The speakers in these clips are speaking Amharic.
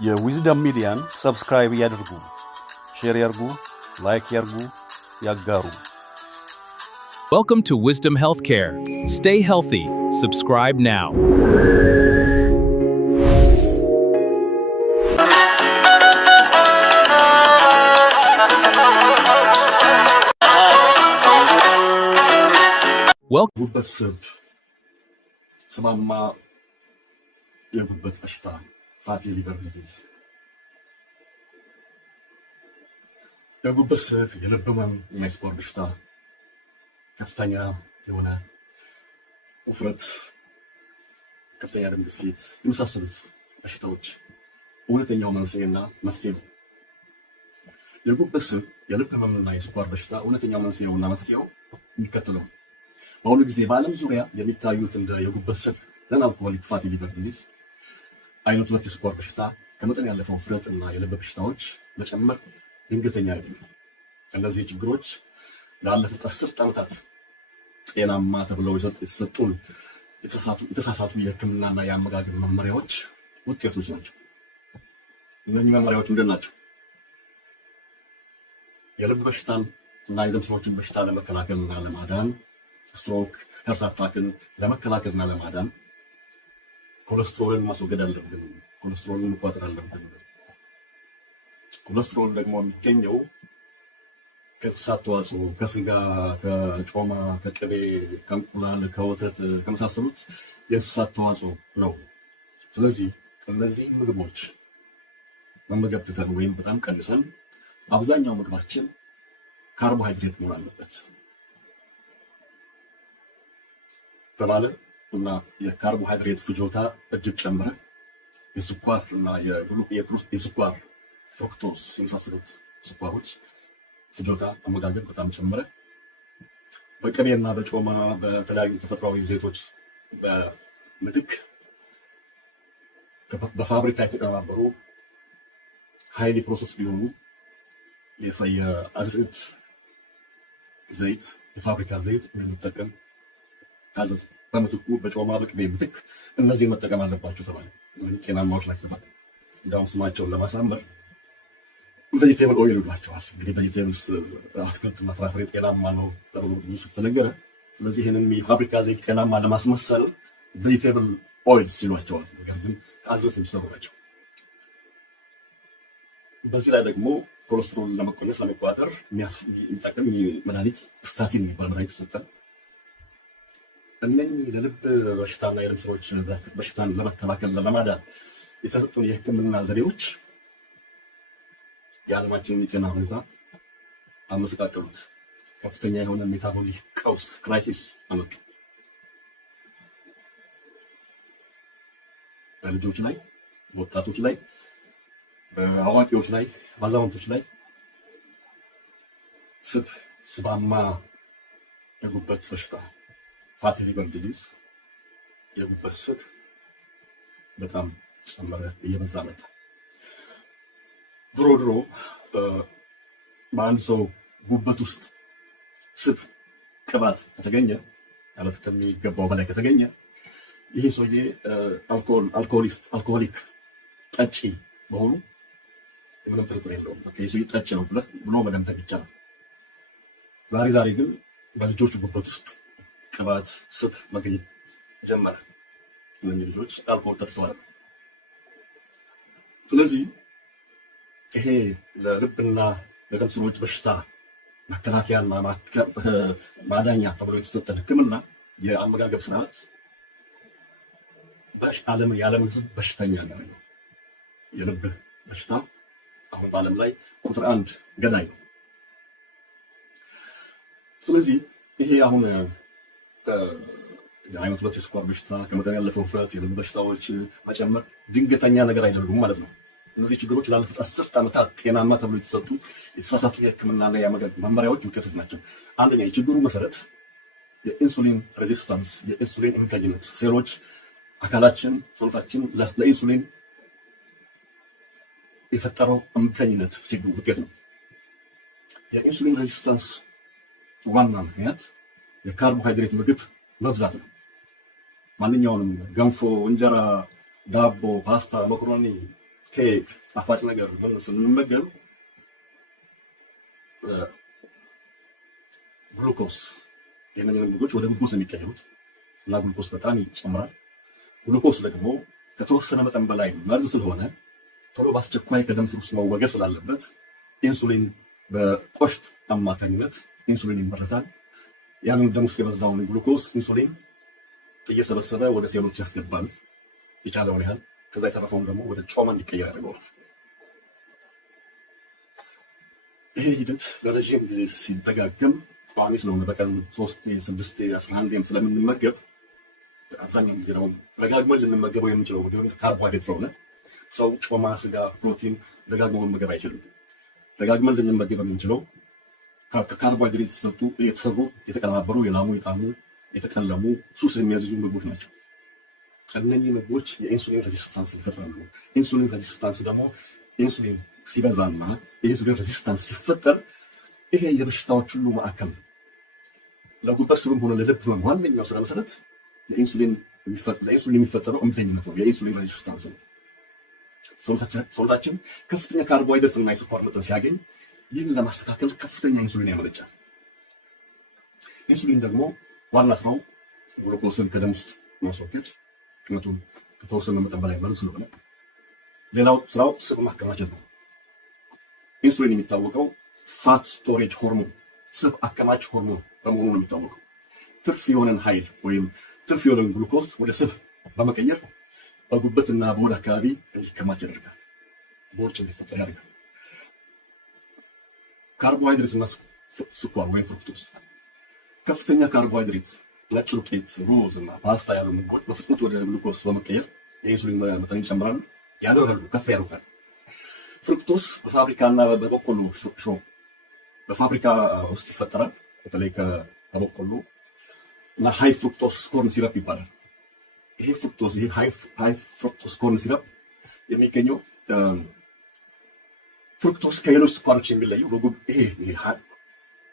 የዊዝደም ሚዲያን ሰብስክራይብ ያድርጉ፣ ሼር ያርጉ፣ ላይክ ያርጉ፣ ያጋሩ። Welcome to Wisdom Healthcare. Stay healthy. Subscribe now. Welcome. ጉበት ስብ ስማማ የጉበት በሽታ ፋቲ ሊቨር ዲዚዝ የጉበት ስብ የልብ ህመም የስኳር በሽታ ከፍተኛ የሆነ ውፍረት ከፍተኛ ደም ግፊት የመሳሰሉት በሽታዎች እውነተኛው መንስኤና መፍትሄ ነው። የጉበት ስብ የልብ ህመምና የስኳር በሽታ እውነተኛው መንስኤውና መፍትሄው የሚከተለው በአሁኑ ጊዜ በዓለም ዙሪያ የሚታዩት እንደ የጉበት ስብ አልኮሆሊክ ፋቲ ሊቨር ዲዚዝ አይነት 2 የስኳር በሽታ ከመጠን ያለፈው ውፍረት እና የልብ በሽታዎች መጨመር ድንገተኛ አይደለም። እነዚህ ችግሮች ላለፉት 10 ዓመታት ጤናማ ተብለው የተሰጡን የተሳሳቱ የህክምናና የአመጋገብ መመሪያዎች ውጤቶች ናቸው። እነዚህ መመሪያዎች ምንድን ናቸው? የልብ በሽታን እና የደም ስሮችን በሽታ ለመከላከልና ለማዳን፣ ስትሮክ ሄርት አታክን ለመከላከልና ለማዳን ኮሌስትሮልን ማስወገድ አለብን። ኮሌስትሮልን መቆጣጠር አለብን። ኮሌስትሮል ደግሞ የሚገኘው ከእንስሳት ተዋጽኦ፣ ከስጋ፣ ከጮማ፣ ከቅቤ፣ ከእንቁላል፣ ከወተት ከመሳሰሉት የእንስሳት ተዋጽኦ ነው። ስለዚህ እነዚህ ምግቦች መመገብ ትተን ወይም በጣም ቀንሰን አብዛኛው ምግባችን ካርቦሃይድሬት መሆን አለበት በማለት እና የካርቦሃይድሬት ፍጆታ እጅግ ጨምረ የስኳር እና የስኳር ፍሩክቶስ የመሳሰሉት ስኳሮች ፍጆታ አመጋገብ በጣም ጨምረ በቅቤና በጮማ በተለያዩ ተፈጥሯዊ ዘይቶች በምትክ በፋብሪካ የተቀነባበሩ ሃይሊ ፕሮሰስ ቢሆኑ የአዝርዕት ዘይት የፋብሪካ ዘይት የሚጠቀም ታዘዝ። በምትኩ በጮማ በቅቤ ምትክ እነዚህ መጠቀም አለባችሁ ተባለ። ጤናማዎች ናቸው ተባለ። እንዳውም ስማቸውን ለማሳመር ቬጂቴብል ኦይል ይሏቸዋል። እንግዲህ ቬጂቴብልስ አትክልትና ፍራፍሬ ጤናማ ነው ተብሎ ብዙ ስለተነገረ፣ ስለዚህ ይህንን የፋብሪካ ዘይት ጤናማ ለማስመሰል ቬጂቴብል ኦይልስ ይሏቸዋል። ነገር ግን ከአዝርዕት የሚሰሩ ናቸው። በዚህ ላይ ደግሞ ኮሌስትሮል ለመቀነስ ለመቆጣጠር የሚጠቅም መድኃኒት ስታቲን የሚባል መድኃኒት ተሰጠን። እነኚህ ለልብ በሽታና የደም ስሮች በሽታን ለመከላከል ለማዳን የተሰጡን የህክምና ዘዴዎች የዓለማችንን የጤና ሁኔታ አመሰቃቀሉት። ከፍተኛ የሆነ ሜታቦሊክ ቀውስ ክራይሲስ አመጡ። በልጆች ላይ፣ በወጣቶች ላይ፣ በአዋቂዎች ላይ፣ በአዛውንቶች ላይ ስባማ የጉበት በሽታ ፋቲ ሊቨር ዲዚዝ የጉበት ስብ በጣም ጨመረ፣ እየበዛ መጣ። ድሮ በአንድ ሰው ጉበት ውስጥ ስብ ቅባት ከተገኘ ማለት ከሚገባው በላይ ከተገኘ ይሄ ሰውዬ አልኮሆሊክ ጠጪ በሆኑ ምንም ጥርጥር የለውም። ይሄ ሰውዬ ጠጪ ነው ብሎ መደምደም ይቻላል። ዛሬ ግን በልጆቹ ጉበት ውስጥ ቅባት ስብ መገኘት ጀመረ። እነዚህ ልጆች አልኮል ጠጥተዋል። ስለዚህ ይሄ ለልብና ለደም ስሮች በሽታ መከላከያና ማዳኛ ተብሎ የተሰጠን ህክምና የአመጋገብ ስርዓት የዓለም ህዝብ በሽተኛ ነው። የልብ በሽታ አሁን በዓለም ላይ ቁጥር 1 ገዳይ ነው። ስለዚህ ይሄ አሁን የአይነት 2 የስኳር በሽታ ከመጠን ያለፈው ውፍረት የልብ በሽታዎች መጨመር ድንገተኛ ነገር አይደሉም ማለት ነው። እነዚህ ችግሮች ላለፉት 10 ዓመታት ጤናማ ተብሎ የተሰጡ የተሳሳቱ የህክምናና የአመጋገብ መመሪያዎች ውጤቶች ናቸው። አንደኛ የችግሩ መሰረት የኢንሱሊን ሬዚስታንስ የኢንሱሊን እምቢተኝነት ሴሎች አካላችን ሰውነታችን ለኢንሱሊን የፈጠረው እምቢተኝነት ችግር ውጤት ነው። የኢንሱሊን ሬዚስታንስ ዋና ምክንያት የካርቦሃይድሬት ምግብ መብዛት ነው። ማንኛውንም ገንፎ፣ እንጀራ፣ ዳቦ፣ ፓስታ፣ መኮሮኒ ኬክ፣ ጣፋጭ ነገር ስንመገብ ግሉኮስ የምንለው ምግቦች ወደ ግሉኮስ የሚቀየሩት እና ግሉኮስ በጣም ይጨምራል። ግሉኮስ ደግሞ ከተወሰነ መጠን በላይ መርዝ ስለሆነ ቶሎ በአስቸኳይ ከደም ስር ውስጥ መወገድ ስላለበት ኢንሱሊን በቆሽት አማካኝነት ኢንሱሊን ይመረታል። ያንን ደም ውስጥ የበዛውን ግሉኮስ ኢንሱሊን እየሰበሰበ ወደ ሴሎች ያስገባል የቻለውን ያህል። ከዛ የተረፈውን ደግሞ ወደ ጮማ እንዲቀየር ያደርገዋል። ይሄ ሂደት ለረዥም ጊዜ ሲደጋገም ቋሚ ስለሆነ በቀን 3፣ 6፣ 11 ስለምንመገብ አብዛኛውን ጊዜ ደግሞ ደጋግመን ልንመገበው የምንችለው ምግብ ካርቦሃይድሬት ስለሆነ ሰው ጮማ፣ ስጋ፣ ፕሮቲን ደጋግሞ መመገብ አይችልም። ደጋግመን ልንመገብ የምንችለው ከካርቦሃይድሬት የተሰሩ የተቀነባበሩ የላሙ፣ የጣሙ፣ የተቀለሙ ሱስ የሚያዝዙ ምግቦች ናቸው። እነኚህ ምግቦች የኢንሱሊን ሬዚስታንስ ይፈጥራሉ። ኢንሱሊን ሬዚስታንስ ደግሞ ኢንሱሊን ሲበዛና የኢንሱሊን ሬዚስታንስ ሲፈጠር ይሄ የበሽታዎች ሁሉ ማዕከል ለጉበት ስብም ሆነ ለልብ ህመም ዋነኛው ስራ መሰረት ለኢንሱሊን የሚፈጠረው እምቢተኝነት ነው። የኢንሱሊን ሬዚስታንስ ነው። ሰውነታችን ከፍተኛ ካርቦሃይድሬት እና የስኳር መጠን ሲያገኝ ይህን ለማስተካከል ከፍተኛ ኢንሱሊን ያመነጫል። ኢንሱሊን ደግሞ ዋና ስራው ግሉኮስን ከደም ውስጥ ማስወገድ፣ ምክንያቱም ከተወሰነ መጠን በላይ መርዝ ስለሆነ። ሌላው ስራው ስብ ማከማቸት ነው። ኢንሱሊን የሚታወቀው ፋት ስቶሬጅ ሆርሞን፣ ስብ አከማች ሆርሞን በመሆኑ ነው የሚታወቀው። ትርፍ የሆነን ኃይል ወይም ትርፍ የሆነን ግሉኮስ ወደ ስብ በመቀየር በጉበትና በሆድ አካባቢ እንዲከማች ያደርጋል። ቦርጭ እንዲፈጠር ያደርጋል። ካርቦሃይድሬት እና ስኳር ወይም ፍሩክቶስ፣ ከፍተኛ ካርቦሃይድሬት፣ ነጭ ዱቄት፣ ሩዝ እና ፓስታ ያሉ ምግቦች በፍጥነት ወደ ግሉኮስ በመቀየር የኢንሱሊን መጠን ይጨምራሉ፣ ያደርጋሉ፣ ከፍ ያደርጋል። ፍሩክቶስ በፋብሪካና በበቆሎ ሽሮ በፋብሪካ ውስጥ ይፈጠራል። በተለይ ከበቆሎ እና ሃይ ፍሩክቶስ ኮርን ሲረፕ ይባላል። ይሄ ፍሩክቶስ ሃይ ፍሩክቶስ ኮርን ሲረፕ የሚገኘው ፍሩክቶስ ከሌሎች ስኳሮች የሚለየው ይሄ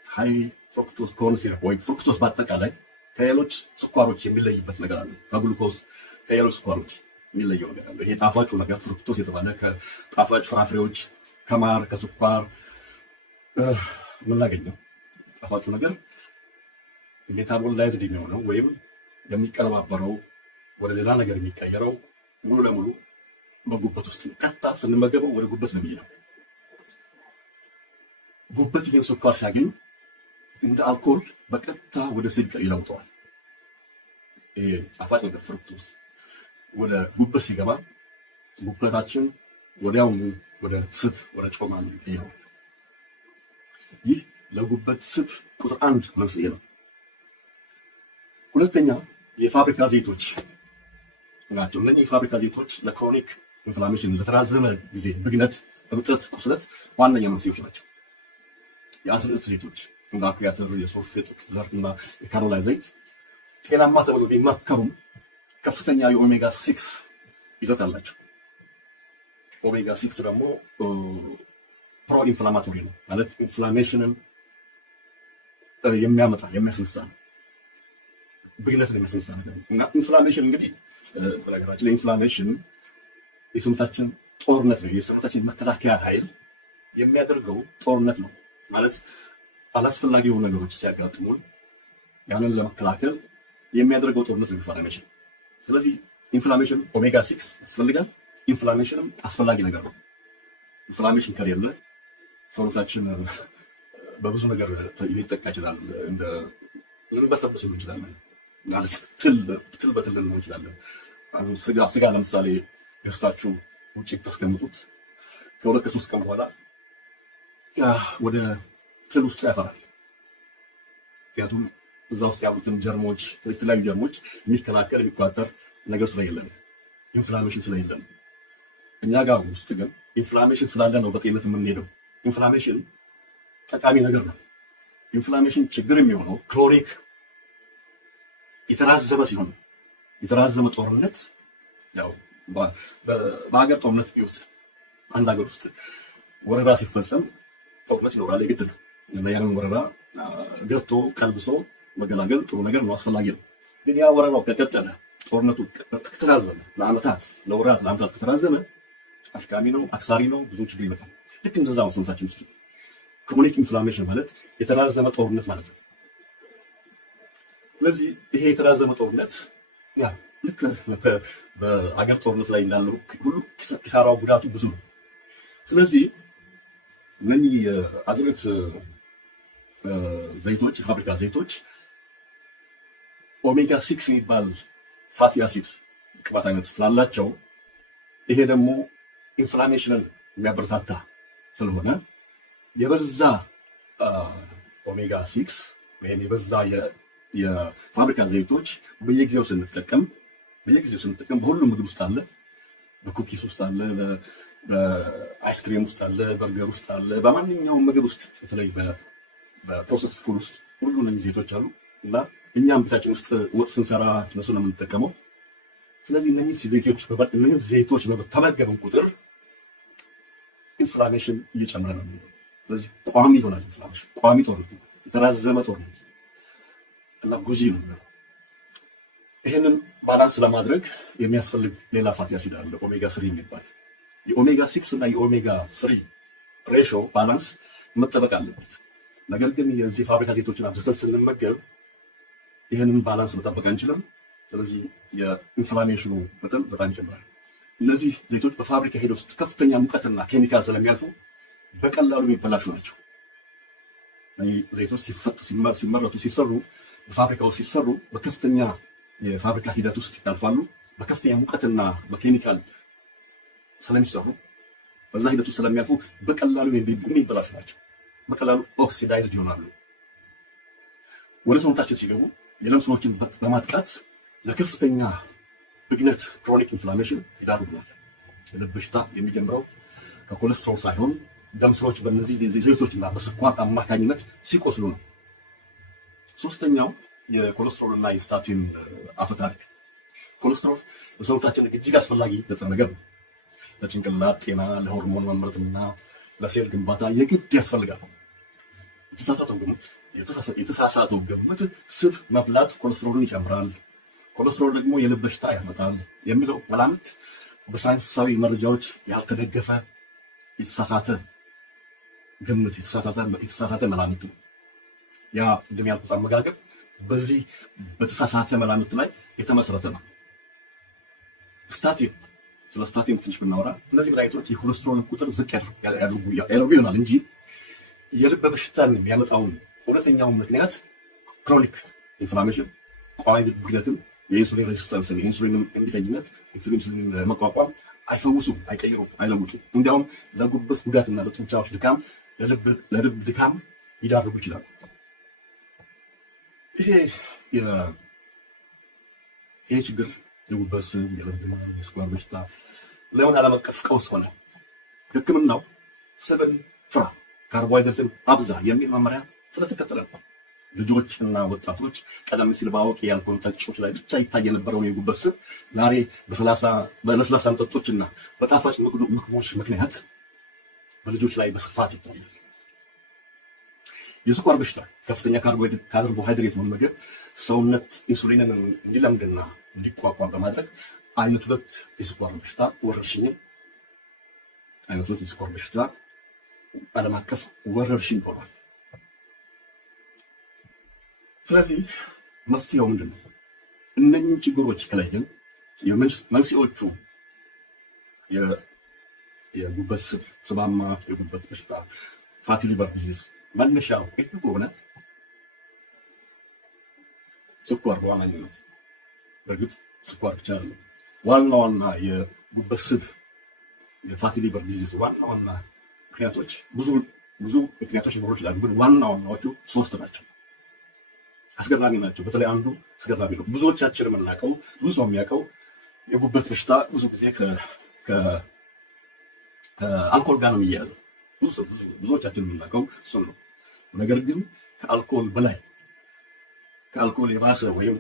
ሃይ ፍሩክቶስ ኮርን ሲረፕ ወይም ፍሩክቶስ በአጠቃላይ ከሌሎች ስኳሮች የሚለይበት ነገር አለ። ከግሉኮስ ከሌሎች ስኳሮች የሚለየው ነገር አለ። ይሄ ጣፋጩ ነገር ፍሩክቶስ የተባለ ከጣፋጭ ፍራፍሬዎች፣ ከማር፣ ከስኳር የምናገኘው ጣፋጩ ነገር ሜታቦላይዝድ የሚሆነው ወይም የሚቀነባበረው ወደ ሌላ ነገር የሚቀየረው ሙሉ ለሙሉ በጉበት ውስጥ ቀጥታ ስንመገበው ወደ ጉበት ነው የሚሄደው። ጉበት ይህን ስኳር ሲያገኝ እንደ አልኮል በቀጥታ ወደ ስብ ይለውጠዋል። ይሄ ጣፋጭ ነገር ፍሩክቶስ ወደ ጉበት ሲገባ ጉበታችን ወዲያውኑ ወደ ስብ ወደ ጮማ ይቀየራል። ይህ ለጉበት ስብ ቁጥር 1 መንስኤ ነው። ሁለተኛ የፋብሪካ ዘይቶች ናቸው። እነዚህ የፋብሪካ ዘይቶች ለክሮኒክ ኢንፍላሜሽን፣ ለተራዘመ ጊዜ ብግነት፣ እብጠት፣ ቁስለት ዋነኛ መንስኤዎች ናቸው። የአዝርዕት ዘይቶች እንደ አኩሪ አተር፣ የሱፍ፣ የጥጥ ዘር እና የካኖላ ዘይት ጤናማ ተብሎ ቢመከሩም ከፍተኛ የኦሜጋ 6 ይዘት አላቸው። ኦሜጋ 6 ደግሞ ፕሮ ኢንፍላማቶሪ ነው ማለት ኢንፍላሜሽንን የሚያስነሳ ነው። ብግነትን የሚያስነሳ ነገር ነው እና ኢንፍላሜሽን እንግዲህ በነገራችን ላይ ኢንፍላሜሽን የሰውነታችን ጦርነት ነው። የሰውነታችን መከላከያ ኃይል የሚያደርገው ጦርነት ነው ማለት አላስፈላጊ የሆኑ ነገሮች ሲያጋጥሙን ያንን ለመከላከል የሚያደርገው ጦርነት ነው ኢንፍላሜሽን። ስለዚህ ኢንፍላሜሽን ኦሜጋ 6 ያስፈልጋል። ኢንፍላሜሽንም አስፈላጊ ነገር ነው። ኢንፍላሜሽን ከሌለ ሰውነታችን በብዙ ነገር ሊጠቃ ይችላል። እንደ ልንበሰብስ እንችላለን ማለት ትል በትል ልንሆን እንችላለን። ስጋ ለምሳሌ ገዝታችሁ ውጭ ታስቀምጡት ከ2 ከ3 ቀን በኋላ ወደ ትል ውስጥ ያፈራል። ምክንያቱም እዛ ውስጥ ያሉትን ጀርሞች፣ የተለያዩ ጀርሞች የሚከላከል የሚቆጣጠር ነገር ስለሌለን፣ ኢንፍላሜሽን ስለሌለን። እኛ ጋር ውስጥ ግን ኢንፍላሜሽን ስላለ ነው በጤንነት የምንሄደው። ኢንፍላሜሽን ጠቃሚ ነገር ነው። ኢንፍላሜሽን ችግር የሚሆነው ክሮኒክ የተራዘመ ሲሆን፣ የተራዘመ ጦርነት ያው በሀገር ጦርነት ቢዩት አንድ ሀገር ውስጥ ወረራ ሲፈጸም ጦርነት ይኖራል፣ የግድ ነው። ያንን ወረራ ገብቶ ቀልብሶ መገላገል ጥሩ ነገር ነው፣ አስፈላጊ ነው። ግን ያ ወረራው ከቀጠለ ጦርነቱ ከተራዘመ ለአመታት ለወራት ለአመታት ከተራዘመ አሽካሚ ነው፣ አክሳሪ ነው፣ ብዙ ችግር ይመጣል። ልክ እንደዛ ነው ሰውነታችን ውስጥ ክሮኒክ ኢንፍላሜሽን ማለት የተራዘመ ጦርነት ማለት ነው። ስለዚህ ይሄ የተራዘመ ጦርነት ያ ልክ በአገር ጦርነት ላይ እንዳለው ሁሉ ኪሳራው ጉዳቱ ብዙ ነው። ስለዚህ እነኚህ የአዝርዕት ዘይቶች የፋብሪካ ዘይቶች ኦሜጋ 6 የሚባል ፋቲ አሲድ ቅባት አይነት ስላላቸው ይሄ ደግሞ ኢንፍላሜሽንን የሚያበረታታ ስለሆነ የበዛ ኦሜጋ 6 ወይም የበዛ የፋብሪካ ዘይቶች በየጊዜው ስንጠቀም በሁሉም ምግብ ውስጥ አለ፣ በኩኪስ ውስጥ አለ፣ በአይስክሪም ውስጥ አለ፣ በርገር ውስጥ አለ፣ በማንኛውም ምግብ ውስጥ በተለይ በፕሮሰስ ፉድ ውስጥ ሁሉ እነዚህ ዘይቶች አሉ እና እኛም ቤታችን ውስጥ ወጥ ስንሰራ እነሱ ነው የምንጠቀመው። ስለዚህ እነዚህ ዘይቶች በተመገብን ቁጥር ኢንፍላሜሽን እየጨመረ ነው የሚሄደው። ስለዚህ ቋሚ ይሆናል ኢንፍላሜሽን፣ ቋሚ ጦርነት፣ የተራዘመ ጦርነት እና ጎጂ ነው የሚሆነው። ይህንን ባላንስ ለማድረግ የሚያስፈልግ ሌላ ፋቲ አሲድ አለ፣ ኦሜጋ 3 የሚባል። የኦሜጋ 6 እና የኦሜጋ 3 ሬሾ ባላንስ መጠበቅ አለበት። ነገር ግን የዚህ ፋብሪካ ዘይቶችን አብዝተን ስንመገብ ይህንን ባላንስ መጠበቅ አንችልም። ስለዚህ የኢንፍላሜሽኑ መጠን በጣም ይጨምራል። እነዚህ ዘይቶች በፋብሪካ ሂደት ውስጥ ከፍተኛ ሙቀትና ኬሚካል ስለሚያልፉ በቀላሉ የሚበላሹ ናቸው። ዘይቶች ሲመረቱ ሲሰሩ በፋብሪካ ውስጥ ሲሰሩ በከፍተኛ የፋብሪካ ሂደት ውስጥ ያልፋሉ። በከፍተኛ ሙቀትና በኬሚካል ስለሚሰሩ በዛ ሂደት ውስጥ ስለሚያልፉ በቀላሉ የሚበላሹ ናቸው። በቀላሉ ኦክሲዳይዝድ ይሆናሉ። ወደ ሰውነታችን ሲገቡ የደም ስሮችን በማጥቃት ለከፍተኛ ብግነት ክሮኒክ ኢንፍላሜሽን ይዳርጉናል። የልብ በሽታ የሚጀምረው ከኮሌስትሮል ሳይሆን ደም ስሮች በእነዚህ ዘይቶችና በስኳር አማካኝነት ሲቆስሉ ነው። ሶስተኛው የኮሌስትሮል እና የስታቲን አፈታሪክ። ኮሌስትሮል በሰውነታችን እጅግ አስፈላጊ ንጥረ ነገር ነው። ለጭንቅላት ጤና፣ ለሆርሞን መምረትና ለሴል ግንባታ የግድ ያስፈልጋል። የተሳሳተው ግምት ስብ መብላት ኮሌስትሮልን ይጨምራል፣ ኮሌስትሮል ደግሞ የልብ በሽታ ያመጣል የሚለው መላምት በሳይንሳዊ መረጃዎች ያልተደገፈ የተሳሳተ ግምት፣ የተሳሳተ መላምት ነው። ያ ቅድም ያልኩት አመጋገብ በዚህ በተሳሳተ መላምት ላይ የተመሰረተ ነው። ስታቲን፣ ስለ ስታቲን ትንሽ ብናወራ እነዚህ መድኃኒቶች የኮሌስትሮልን ቁጥር ዝቅ ያደርጉ ይሆናል እንጂ የልብ በሽታን የሚያመጣውን እውነተኛውን ምክንያት ክሮኒክ ኢንፍላሜሽን፣ ቋሚ ብግነትን፣ የኢንሱሊን ሬዚስታንስን፣ የኢንሱሊን እምቢተኝነት፣ ኢንሱሊን መቋቋም አይፈውሱም፣ አይቀይሩም፣ አይለውጡም። እንዲያውም ለጉበት ጉዳትና ለጡንቻዎች ድካም፣ ለልብ ድካም ሊዳርጉ ይችላሉ። ይሄ ችግር የጉበት ስብ፣ የልብ ህመም፣ የስኳር በሽታ ለምን ዓለም አቀፍ ቀውስ ሆነ? ሕክምናው ስብን ፍራ፣ ካርቦሃይድሬትን አብዛ የሚል መመሪያ ስለተከተለ ነው። ልጆች እና ወጣቶች ቀደም ሲል በአዋቂ የአልኮል ጠጪዎች ላይ ብቻ ይታይ የነበረውን የጉበት ስብ ዛሬ በለስላሳ መጠጦችና በጣፋጭ ምግቦች ምክንያት በልጆች ላይ በስፋት ይታያል። የስኳር በሽታ ከፍተኛ ካርቦሃይድሬት መመገብ ሰውነት ኢንሱሊንን እንዲለምድና እንዲቋቋም በማድረግ አይነት 2 የስኳር በሽታ ወረርሽኝ ዓለም አቀፍ ወረርሽኝ ሆኗል። ስለዚህ መፍትሄው ምንድን ነው? እነኚህ ችግሮች ከለየን መንስኤዎቹ የጉበት ስብ፣ ስባማ የጉበት በሽታ፣ ፋቲ ሊቨር ዲዚዝ መነሻው ይህ ከሆነ ስኳር በዋናነት በእርግጥ ስኳር ብቻ አይደለም። ዋና የጉበት ስብ የፋቲ ሊቨር ዲዚዝ ዋና ምክንያቶች ብዙ ምክንያቶች ሊኖሩ ይችላሉ፣ ግን ዋናዎቹ 3 ናቸው። አስገራሚ ናቸው። በተለይ አንዱ አስገራሚ ነው። ብዙዎቻችን የምናውቀው ብዙ ሰው የሚያውቀው የጉበት በሽታ ብዙ ጊዜ ከአልኮል ጋር ነው የሚያያዘው። ብዙዎቻችን የምናውቀው እሱ ነው። ነገር ግን ከአልኮል በላይ ከአልኮል የባሰ ወይም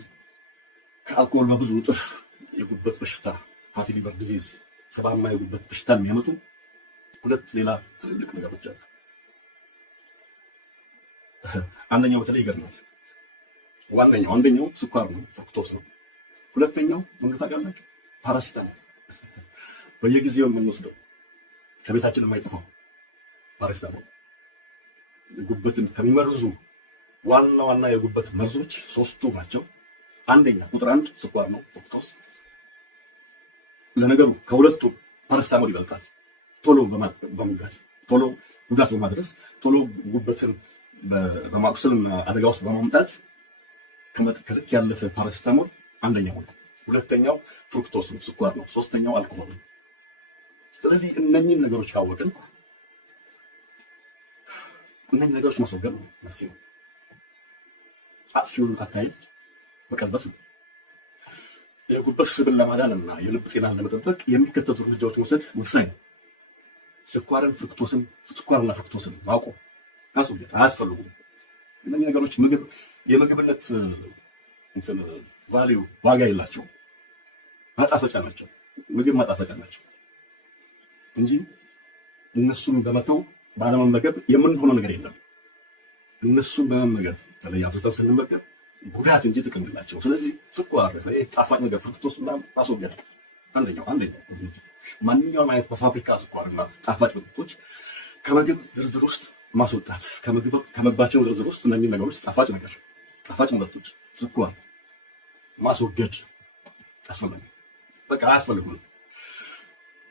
ከአልኮል በብዙ እጥፍ የጉበት በሽታ ፋቲ ሊቨር ዲዚዝ ስባማ የጉበት በሽታ የሚያመጡ 2 ሌላ ትልልቅ ነገሮች አሉ። አንደኛው በተለይ ይገርማል። አንደኛው ስኳር ነው፣ ፍሩክቶስ ነው። ሁለተኛው ምን ታውቃላችሁ? ፓራሲታሞል በየጊዜው የምንወስደው ከቤታችን የማይጠፋው ፓራሲታሞል ጉበትን ከሚመርዙ ዋና ዋና የጉበት መርዞች ሶስቱ ናቸው። አንደኛ ቁጥር 1 ስኳር ነው፣ ፍሩክቶስ። ለነገሩ ከሁለቱ ፓራሲታሞል ይበልጣል። ቶሎ በመጉዳት ቶሎ ጉዳት በማድረስ ቶሎ ጉበትን በማቁሰልና አደጋ ውስጥ በማምጣት ከመጠን ያለፈ ፓራሲታሞል አንደኛው ነው። ሁለተኛው ፍሩክቶስ ነው፣ ስኳር ነው። ሶስተኛው አልኮሆል ነው። ስለዚህ እነኚህን ነገሮች ካወቅን እነኚህ ነገሮች ማስወገድ ነው መፍትሄው። አጥፊውን አካሄድ መቀልበስ ነው። የጉበት ስብን ለማዳንና የልብ ጤናን ለመጠበቅ የሚከተሉ እርምጃዎች መውሰድ ወሳኝ ነው። ስኳርና ፍሩክቶስን ማቆም ማስወገድ አያስፈልጉም። እነኚህ ነገሮች የምግብነት ቫልዩ ዋጋ የላቸው፣ ማጣፈጫ ናቸው። ምግብ ማጣፈጫ ናቸው እንጂ እነሱን በመተው ባለመመገብ የምንሆነው ነገር የለም። እነሱን በመመገብ በተለይ አብዝተን ስንመገብ ጉዳት እንጂ ጥቅም የላቸው። ስለዚህ ስኳር፣ ጣፋጭ ነገር፣ ፍሩክቶስና ማስወገድ አንደኛው ማንኛውም አይነት በፋብሪካ ስኳርና ጣፋጭ ምግቦች ከምግብ ዝርዝር ውስጥ ማስወጣት፣ ከምግባችን ዝርዝር ውስጥ እነኚህ ነገሮች ጣፋጭ መጠጦች፣ ስኳር ማስወገድ አስፈላጊ በቃ አያስፈልጉም።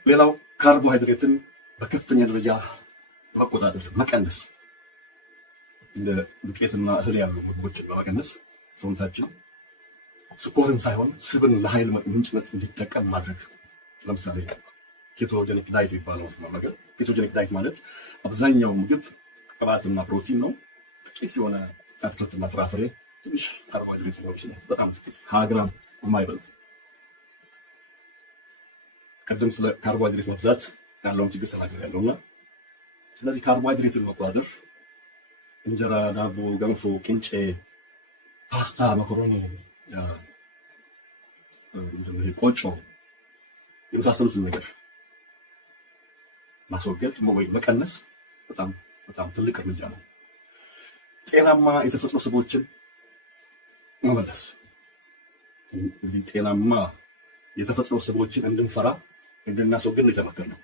ሌላው ካርቦሃይድሬትን በከፍተኛ ደረጃ መቆጣጠር፣ መቀነስ። እንደ ዱቄትና እህል ያሉ ምግቦችን በመቀነስ ሰውነታችን ስኳርን ሳይሆን ስብን ለኃይል ምንጭነት እንዲጠቀም ማድረግ። ለምሳሌ ኬቶጀኒክ ዳይት የሚባለው መመገብ። ኬቶጀኒክ ዳይት ማለት አብዛኛው ምግብ ቅባትና ፕሮቲን ነው። ጥቂት የሆነ አትክልትና ፍራፍሬ፣ ትንሽ ካርቦሃይድሬት ሊኖር ይችላል። በጣም ጥቂት 20 ግራም የማይበልጥ። ቀደም ስለ ካርቦሃይድሬት መብዛት ያለውን ችግር ተናግሬያለሁና ስለዚህ ካርቦሃይድሬትን መቆጣጠር እንጀራ፣ ዳቦ፣ ገንፎ፣ ቅንጬ፣ ፓስታ፣ መኮሮኒ፣ ቆጮ የመሳሰሉትን ነገር ማስወገድ ወይ መቀነስ በጣም ትልቅ እርምጃ ነው። ጤናማ የተፈጥሮ ስቦችን መመለስ። እንግዲህ ጤናማ የተፈጥሮ ስቦችን እንድናስወግድ ነው የተመከርነው።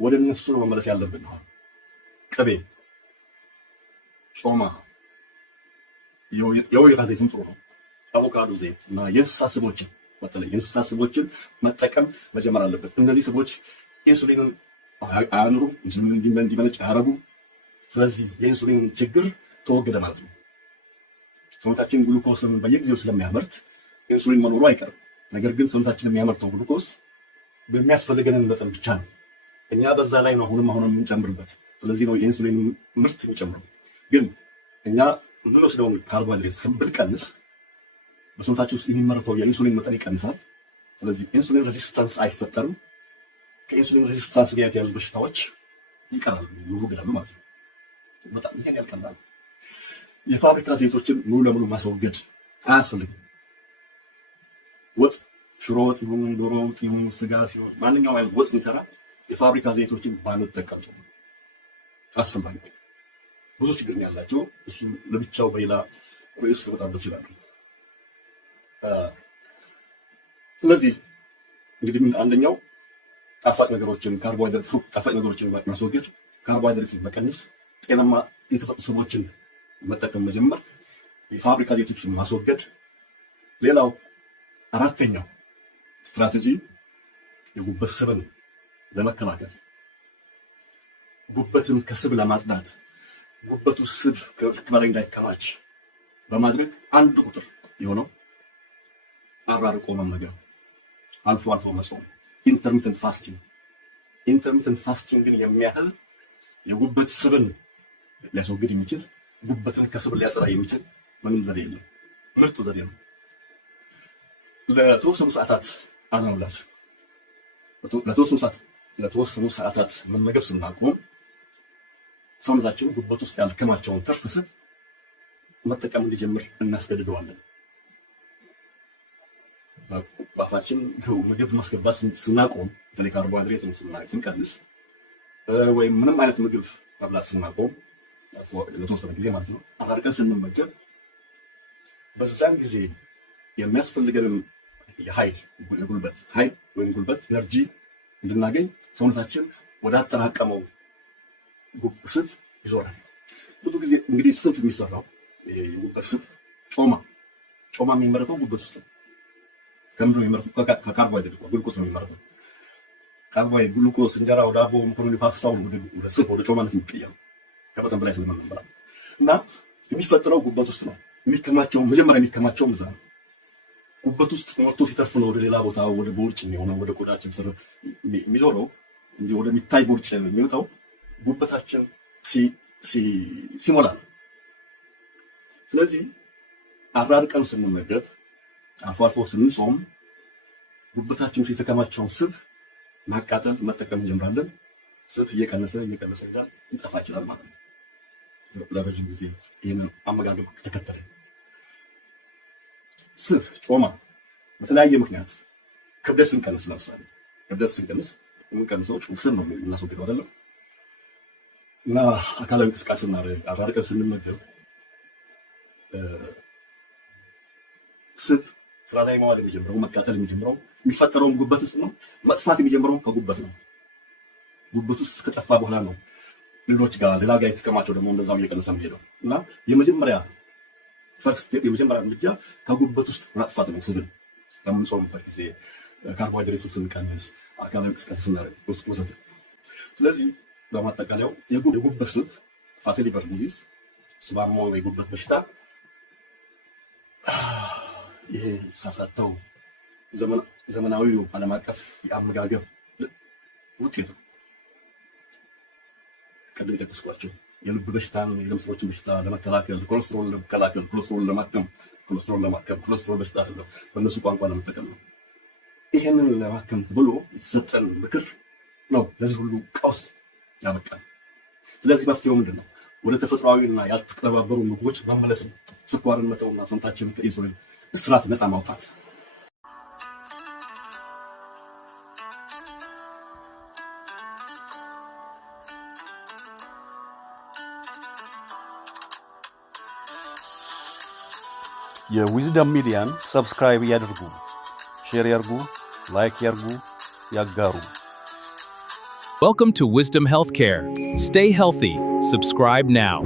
ወደ እነሱ ነው መመለስ ያለብን ነው። ቅቤ፣ ጮማ፣ የወይራ ዘይትም ጥሩ ነው። አቮካዶ ዘይት እና የእንስሳት ስቦችን በተለይ የእንስሳት ስቦችን መጠቀም መጀመር አለበት። እነዚህ ስቦች ኢንሱሊንን አያኑሩም፣ ኢንሱሊን እንዲመነጭ አያረጉም። ስለዚህ የኢንሱሊን ችግር ተወገደ ማለት ነው። ሰውነታችን ግሉኮስን በየጊዜው ስለሚያመርት ኢንሱሊን መኖሩ አይቀርም። ነገር ግን ሰውነታችን የሚያመርተው ግሉኮስ በሚያስፈልገንን መጠን ብቻ ነው። እኛ በዛ ላይ ነው አሁንም የምንጨምርበት። ስለዚህ ነው የኢንሱሊን ምርት የሚጨምረው። ግን እኛ የምንወስደውን ካርቦሃይድሬት ብንቀንስ በሰውነታችን ውስጥ የሚመረተው የኢንሱሊን መጠን ይቀንሳል። ስለዚህ ኢንሱሊን ሬዚስታንስ አይፈጠርም። ከኢንሱሊን ሬዚስታንስ ጋር የተያዙ በሽታዎች ይቀራሉ፣ ይወገዳሉ ማለት ነው። በጣም ይሄን ያልቀላል። የፋብሪካ ዘይቶችን ሙሉ ለሙሉ ማስወገድ አያስፈልግም። ወጥ፣ ሽሮ ወጥ ይሁን ዶሮ ወጥ ይሁን ስጋ ሲሆን ማንኛውም አይነት ወጥ ስንሰራ የፋብሪካ ዘይቶችን ባንጠቀም ጥሩ አስፈላጊ ነው። ብዙ ችግር ያላቸው እሱ ለብቻው በሌላ ርዕስ ልመጣበት ይችላሉ። ስለዚህ እንግዲህ አንደኛው ጣፋጭ ነገሮችን ጣፋጭ ነገሮችን ማስወገድ፣ ካርቦሃይድሬትን መቀነስ፣ ጤናማ የተፈጥሮ ስቦችን መጠቀም መጀመር፣ የፋብሪካ ዘይቶችን ማስወገድ። ሌላው አራተኛው ስትራቴጂ የጉበት ስብን ለመከላከል፣ ጉበትን ከስብ ለማጽዳት፣ ጉበቱ ስብ ከልክ በላይ እንዳይከማች በማድረግ አንድ ቁጥር የሆነው አራርቆ መመገብ፣ አልፎ አልፎ መጾም፣ ኢንተርሚተንት ፋስቲንግን የሚያህል የጉበት ስብን ሊያስወግድ የሚችል ጉበትን ከስብ ሊያጸዳ የሚችል ምንም ዘዴ የለም። ምርጥ ዘዴ ነው። ለተወሰኑ ሰዓታት አለመብላት፣ ለተወሰኑ ሰዓታት መመገብ ስናቆም ሰውነታችን ጉበት ውስጥ ያልከማቸውን ትርፍ ስብ መጠቀም እንዲጀምር እናስገድደዋለን። በአፋችን ምግብ ማስገባት ስናቆም፣ በተለይ ካርቦሃይድሬትን ስንቀንስ ወይም ምንም አይነት ምግብ መብላት ስናቆም ለተወሰነ ጊዜ ማለት ነው አራርቀን ስንመገብ በዛን ጊዜ የሚያስፈልገንን የኃይል ጉልበት ኢነርጂ እንድናገኝ ሰውነታችን ወደ አጠራቀመው ስብ ይዞራል። ብዙ ጊዜ እንግዲህ ስብ የሚሰራው የጉበት ስብ ጮማ የሚመረተው ጉበት ውስጥ ነው። ከምንድን ነው የሚመረተው? ከካርቦሃይድሬት ግሉኮስ ነው የሚመረተው። ካርቦሃይድሬት፣ ግሉኮስ፣ እንጀራ፣ ዳቦ፣ መኮረኒ፣ ፓስታው ወደ ስብ ወደ ጮማነት የሚቀየረው ከመጠን በላይ ስለሚበላ እና የሚፈጠረው ጉበት ውስጥ ነው። መጀመሪያ የሚከማቸውም እዛ ነው። ጉበት ውስጥ ሞቶ ሲተርፍ ነው ወደ ሌላ ቦታ ወደ ቦርጭ የሚሆነው ወደ ቆዳችን ስር የሚዞረው እንጂ ወደሚታይ ቦርጭ የሚወጣው ጉበታችን ሲሞላ ነው። ስለዚህ አራርቀን ስንመገብ አልፎ አልፎ ስንጾም ጉበታችን ውስጥ የተከማቸውን ስብ ማቃጠል መጠቀም እንጀምራለን። ስብ እየቀነሰ ይሄዳል፣ ይጠፋ ይችላል ማለት ነው። ለረጅም ጊዜ ይህንን አመጋገብ ከተከተለ ስብ ጮማ በተለያየ ምክንያት ክብደት ስንቀንስ፣ ለምሳሌ ክብደት ስንቀንስ የምንቀንሰው ስብ ነው የምናስወግደው አይደለም እና አካላዊ እንቅስቃሴ እናደርግ አራርቀን ስንመገብ ስብ ስራ ላይ መዋል የሚጀምረው መቃጠል የሚጀምረው የሚፈጠረውም ጉበት ውስጥ ነው። መጥፋት የሚጀምረው ከጉበት ነው። ጉበት ውስጥ ከጠፋ በኋላ ነው ሌላ ጋር የተከማቸው ደግሞ እንደዛው እየቀነሰ የሚሄደው እና የመጀመሪያ እርምጃ ከጉበት ውስጥ ማጥፋት ነው። ስብን በምንጾምበት ጊዜ ካርቦሃይድሬቱን ስንቀንስ፣ አካላዊ እንቅስቃሴ ስናደርግ ወዘተ። ስለዚህ በማጠቃለያው የጉበት ስብ ፋቲ ሊቨር ዲዚዝ ስባሞ የጉበት በሽታ ይሄ የተሳሳተው ዘመናዊው ዓለም አቀፍ የአመጋገብ ውጤት ነው። ቅድም ጠቅስኳቸው የልብ በሽታን፣ የደም ስሮችን በሽታ ለመከላከል፣ ኮሌስትሮል ለመከላከል፣ ኮሌስትሮል ለማከም፣ ኮሌስትሮል በሽታ አይደለም በእነሱ ቋንቋ ለመጠቀም ነው። ይሄንን ለማከም ብሎ የተሰጠን ምክር ነው ለዚህ ሁሉ ቀውስ ያበቃል። ስለዚህ መፍትሄው ምንድን ነው? ወደ ተፈጥሯዊና ያልተቀነባበሩ ምግቦች መመለስ ነው። ስኳርን መተውና ሰውነታችንን ከኢንሱሊን እስራት ነፃ ማውጣት። የዊዝደም ሚዲያን ሰብስክራይብ ያድርጉ፣ ሼር ያርጉ፣ ላይክ ያርጉ፣ ያጋሩ። Welcome to Wisdom Healthcare. Stay healthy. Subscribe now.